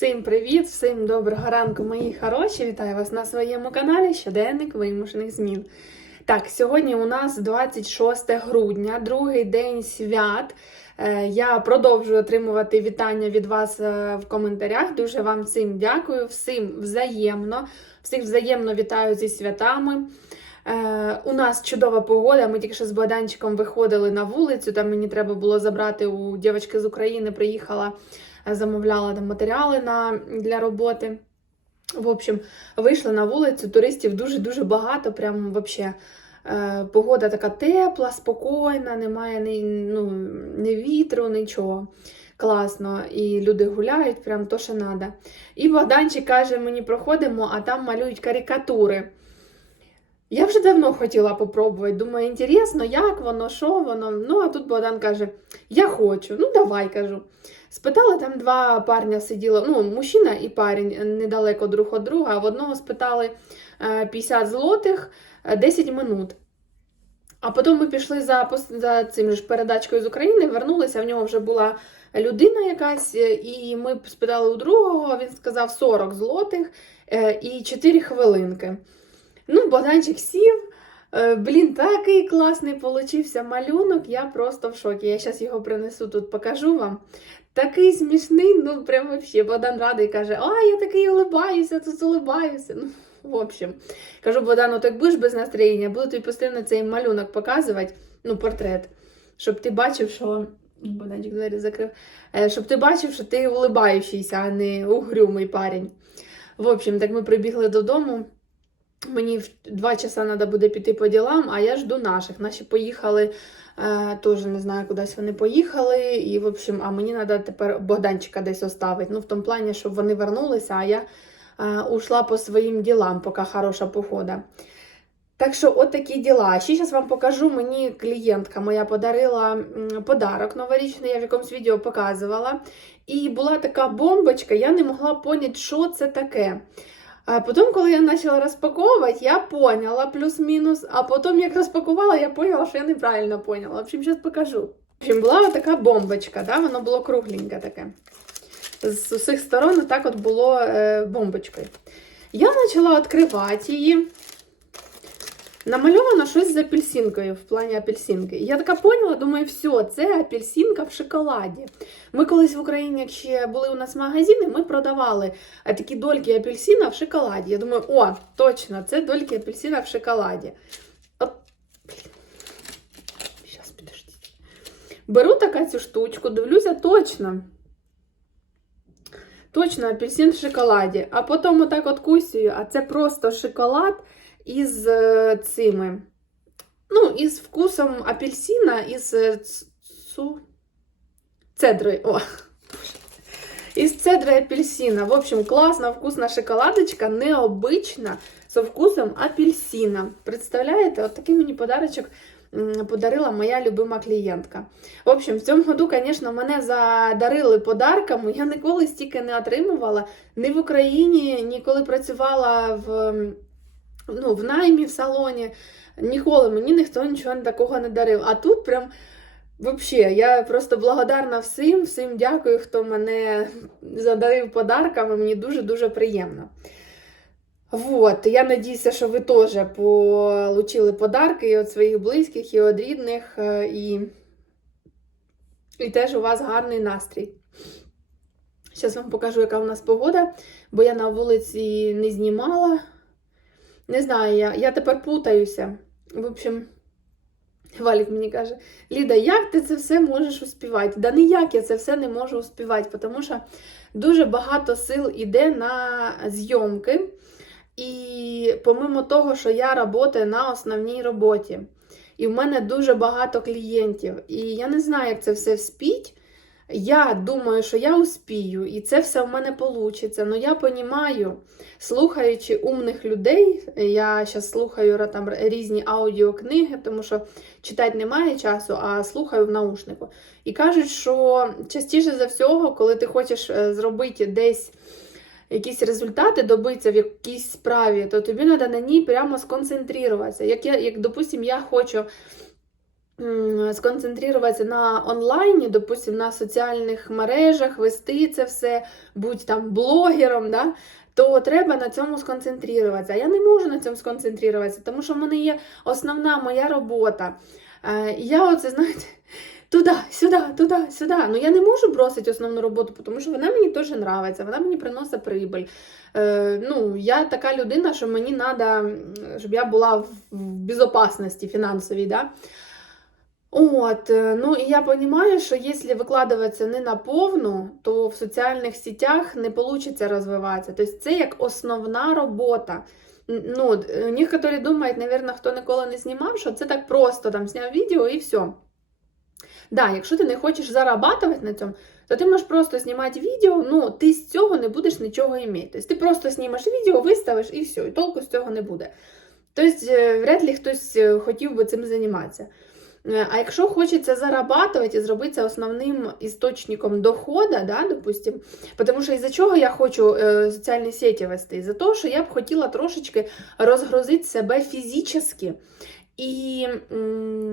Всім привіт, всім доброго ранку, мої хороші. Вітаю вас на своєму каналі Щоденник вимушених змін. Так, сьогодні у нас 26 грудня, другий день свят. Е, Я продовжую отримувати вітання від вас е, в коментарях. Дуже вам всім дякую, всім взаємно, всіх взаємно вітаю зі святами. Е, у нас чудова погода. Ми тільки що з Богданчиком виходили на вулицю. Там мені треба було забрати у дівчинки з України. Приїхала, замовляла там матеріали на, для роботи. В общем, вийшли на вулицю, туристів дуже-дуже багато. Прям вообще. Е, Погода така тепла, спокійна, немає ні, ну, ні вітру, нічого. Класно. І люди гуляють, прям то, що треба. І Богданчик каже, мені проходимо, а там малюють карикатури. Я вже давно хотіла попробувати. Думаю, інтересно, як воно, що воно. Ну, а тут Богдан каже: Я хочу. Ну, давай кажу. Спитали, там два парня сиділо, ну, мужчина і парень недалеко друг від друга. В одного спитали е, 50 злотих е, 10 минут. А потім ми пішли за, за цим же передачкою з України, вернулися, в нього вже була людина якась, е, і ми спитали у другого, він сказав 40 злотих е, і 4 хвилинки. Ну, Богданчик сів. Е, Блін, такий класний получився малюнок. Я просто в шокі. Я зараз його принесу тут, покажу вам. Такий смішний, ну прям вообще. Богдан радий каже: А, я такий улибаюся, тут улибаюся. Ну, в общем, кажу Богдану, так будеш без настроєння, буду тобі постійно цей малюнок показувати, ну, портрет, щоб ти бачив, що. Богданчик двері закрив. Е, Щоб ти бачив, що ти улибаючийся, а не угрюмий парень. В общем, так ми прибігли додому. Мені в два часа треба буде піти по ділам, а я жду наших. Наші поїхали, е, теж не знаю, кудись вони поїхали. І, в общем, а мені треба тепер Богданчика десь оставити. Ну, в тому плані, щоб вони вернулися, а я е, ушла по своїм ділам, поки хороша погода. Так що, от такі діла. Ще зараз вам покажу. Мені клієнтка моя подарила подарок новорічний, я в якомусь відео показувала. І була така бомбочка, я не могла поняти, що це таке. А потім, коли я почала розпаковувати, я поняла плюс-мінус. А потім, як розпакувала, я поняла, що я неправильно поняла. В общем, зараз покажу. В общем, була така бомбочка, да? воно було кругленьке таке. З усіх сторон так от було е, бомбочкою. Я почала відкривати її. Намальовано щось з апельсинкою в плані апельсинки. Я така поняла, думаю, все, це апельсинка в шоколаді. Ми колись в Україні, як ще були у нас магазини, ми продавали такі дольки апельсина в шоколаді. Я думаю, о, точно, це дольки апельсина в шоколаді. От, блін. Щас, підождіть. Беру така цю штучку, дивлюся точно. Точно апельсин в шоколаді. А потім отак от кусюю, а це просто шоколад із е, цими. Ну, із вкусом апельсина, із е, цу... цедрою. О, із цедри апельсина. В общем, класна, вкусна шоколадочка, необична, з вкусом апельсина. Представляєте, от такий мені подарочок подарила моя любима клієнтка. В общем, в цьому году, звісно, мене задарили подарками. Я ніколи стільки не отримувала. Ні в Україні, ні коли працювала в, ну, в наймі, в салоні. Ніколи мені ніхто нічого такого не дарив. А тут прям. Вообще, я просто благодарна всім, всім дякую, хто мене задарив подарками. Мені дуже-дуже приємно. Вот, я надіюся, що ви теж получили подарки і від своїх близьких, і від рідних, е, і, і теж у вас гарний настрій. Зараз вам покажу, яка у нас погода, бо я на вулиці не знімала. Не знаю, я, я тепер путаюся. В общем. Валік мені каже, Ліда, як ти це все можеш успівати? Да ніяк я це все не можу успівати, тому що дуже багато сил іде на зйомки. І помимо того, що я працюю на основній роботі, і в мене дуже багато клієнтів. І я не знаю, як це все вспіть. Я думаю, що я успію, і це все в мене вийде. Ну я розумію, слухаючи умних людей, я зараз слухаю там різні аудіокниги, тому що читати немає часу, а слухаю в наушнику. І кажуть, що частіше за всього, коли ти хочеш е, зробити десь якісь результати, добитися в якійсь справі, то тобі треба на ній прямо сконцентруватися. Як, я, як допустим, я хочу сконцентруватися на онлайні, допустим, на соціальних мережах, вести це все, будь там блогером, да, то треба на цьому сконцентруватися. А я не можу на цьому сконцентруватися, тому що в мене є основна моя робота. Е, і я оце, знаєте, туди, сюди, туди, сюди. Ну я не можу бросити основну роботу, тому що вона мені теж подобається, вона мені приносить прибиль. Е, ну, я така людина, що мені треба, щоб я була в, в безопасності фінансовій. Да? От, е, ну і я розумію, що якщо викладатися не на повну, то в соціальних сетях не вийде розвиватися. Тобто це як основна робота. Ну, е, некоторі думають, мабуть, хто ніколи не знімав, що це так просто там зняв відео і все. Да, якщо ти не хочеш зарабатувати на цьому, то ти можеш просто знімати відео, ну ти з цього не будеш нічого іметь. Тобто ти просто знімеш відео, виставиш і все, і толку з цього не буде. Тобто, е, вряд ли хтось хотів би цим займатися. Е, А якщо хочеться зарабатувати і зробити основним істочником доходу, да, допустим, тому що із-за чого я хочу е, соціальні сеті вести? Із-за того, що я б хотіла трошечки розгрузити себе фізично. І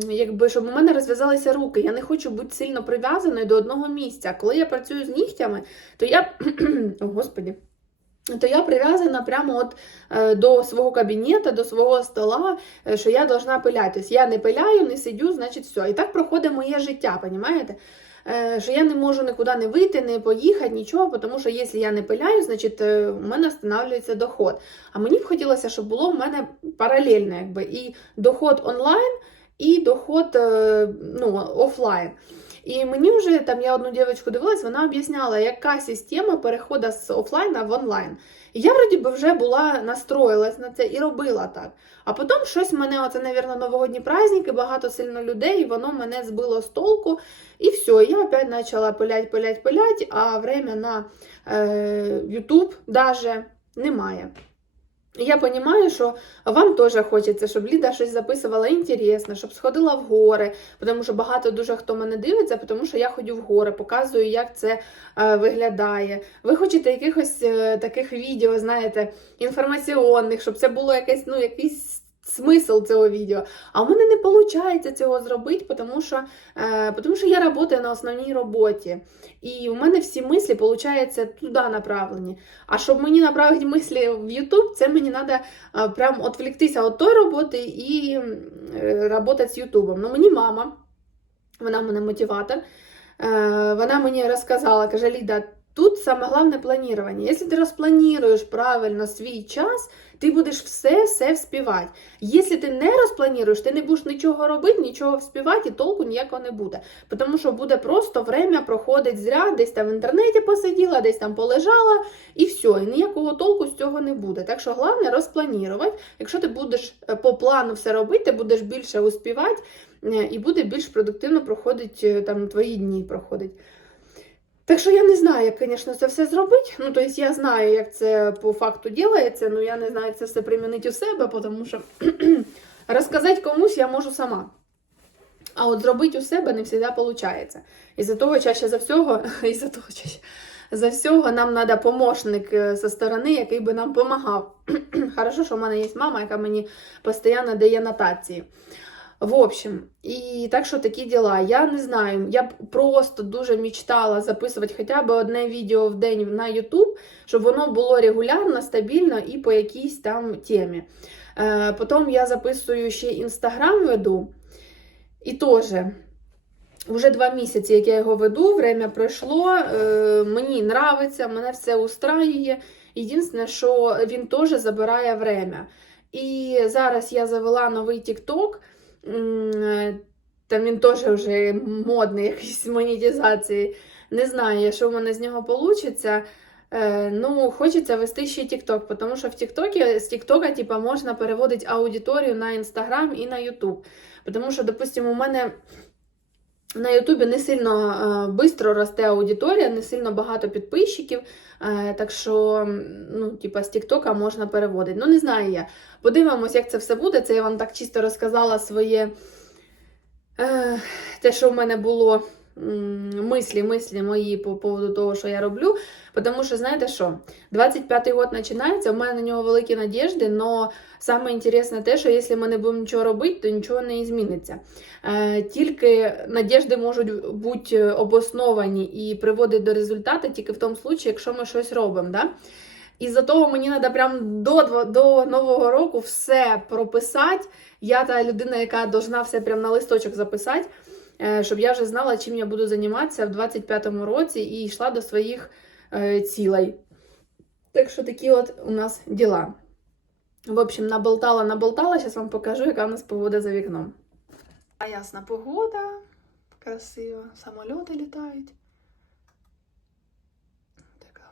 якби щоб у мене розв'язалися руки. Я не хочу бути сильно прив'язаною до одного місця. Коли я працюю з нігтями, то я. О, Господі. То я прив'язана прямо от е, до свого кабінету, до свого стола, е, що я должна пиляти. Тобто я не пиляю, не сидю, значить все. І так проходить моє життя, розумієте? Е, що я не можу нікуди не вийти, не поїхати, нічого, тому що якщо я не пиляю, значить у мене встановлюється доход. А мені б хотілося, щоб було в мене паралельно, якби і доход онлайн, і доход ну, офлайн. І мені вже там я одну дівчинку дивилась, вона об'ясняла, яка система переходу з офлайна в онлайн. І я вроді би вже була настроїлась на це і робила так. А потім щось мене, оце, мабуть, новогодні праздники, багато сильно людей, і воно мене збило з толку. І все, я опять почала пилять, пилять, пилять, а время на е, YouTube немає. Я розумію, що вам теж хочеться, щоб Ліда щось записувала інтересне, щоб сходила в гори, тому що багато дуже хто мене дивиться, тому що я ходю в гори, показую, як це е, виглядає. Ви хочете якихось е, таких відео, знаєте, інформаційних, щоб це було якесь, ну, якийсь смисл цього відео. А у мене не виходить цього зробити, тому що, е, тому що я працюю на основній роботі. І у мене всі мислі, виходить, туди направлені. А щоб мені направити мислі в YouTube, це мені треба прям відвліктися від тої роботи і працювати з Ютубом. Ну, мені мама, вона в мене мотиватор, е, вона мені розказала, каже, Ліда, тут саме головне планування. Якщо ти розплануєш правильно свій час, ти будеш все-все вспівати. Якщо ти не розплануєш, ти не будеш нічого робити, нічого вспівати, і толку ніякого не буде. Тому що буде просто время проходить зря, десь там в інтернеті посиділа, десь там полежала, і все, і ніякого толку з цього не буде. Так що головне розпланувати. Якщо ти будеш е, по плану все робити, ти будеш більше успівати, е, і буде більш продуктивно проходити е, там твої дні проходить. Так що я не знаю, як, звісно, це все зробити. Ну, тобто я знаю, як це по факту ділається, але я не знаю, як це все примінити у себе, тому що розказати комусь я можу сама. А от зробити у себе не завжди виходить. І за того чаще за всього, і за того чаще за всього нам треба помощник е, зі сторони, який би нам допомагав. Хорошо, що в мене є мама, яка мені постійно дає нотації. В общем, і так що такі діла. Я не знаю, я просто дуже мечтала записувати хоча б одне відео в день на YouTube, щоб воно було регулярно, стабільно і по якійсь там темі. Е, Потім я записую ще Інстаграм веду. І теж вже два місяці, як я його веду, время пройшло. Е, мені нравиться, мене все устраює. Єдине, що він теж забирає время. І зараз я завела новий TikTok. М, Там він теж вже модний якийсь монетизації. Не знаю, що в мене з нього вийде. Е, ну, хочеться вести ще TikTok, тому що в TikTok, з TikTok типа, можна переводити аудиторію на Instagram і на YouTube. Тому що, допустимо, у мене на Ютубі не сильно швидко росте аудиторія, не сильно багато підписчиків. Е, так що, ну, типа, з Тіктока можна переводити. Ну, не знаю я. Подивимось, як це все буде. Це я вам так чисто розказала своє е, те, що в мене було мислі, мислі мої по поводу того, що я роблю. Тому що, знаєте що, 25-й год починається, у мене на нього великі надіжди, але саме інтересне те, що якщо ми не будемо нічого робити, то нічого не зміниться. Е, Тільки надіжди можуть бути обосновані і приводити до результату тільки в тому случаї, якщо ми щось робимо. Да? Із-за того мені треба прям до, до Нового року все прописати. Я та людина, яка должна все прям на листочок записати, щоб я вже знала, чим я буду займатися в 25-му році і йшла до своїх е, цілей. Так що такі от у нас діла. В общем, наболтала, наболтала. Зараз вам покажу, яка у нас погода за вікном. А ясна погода, красиво, самоліти літають. Така.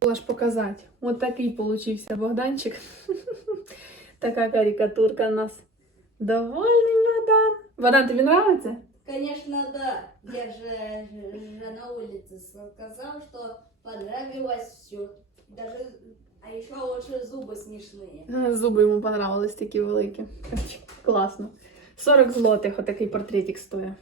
Хотіла ж показати. От такий получився Богданчик. така карикатурка у нас. Довольний Богдан. тебе нравится? Конечно, да. Я же, же- же на улице сказал, что понравилось все. Даже, а еще лучше зубы смешные. Зубы Зуби йому понравились такі великі. Класно. 40 злотих отакий портретик стоїть.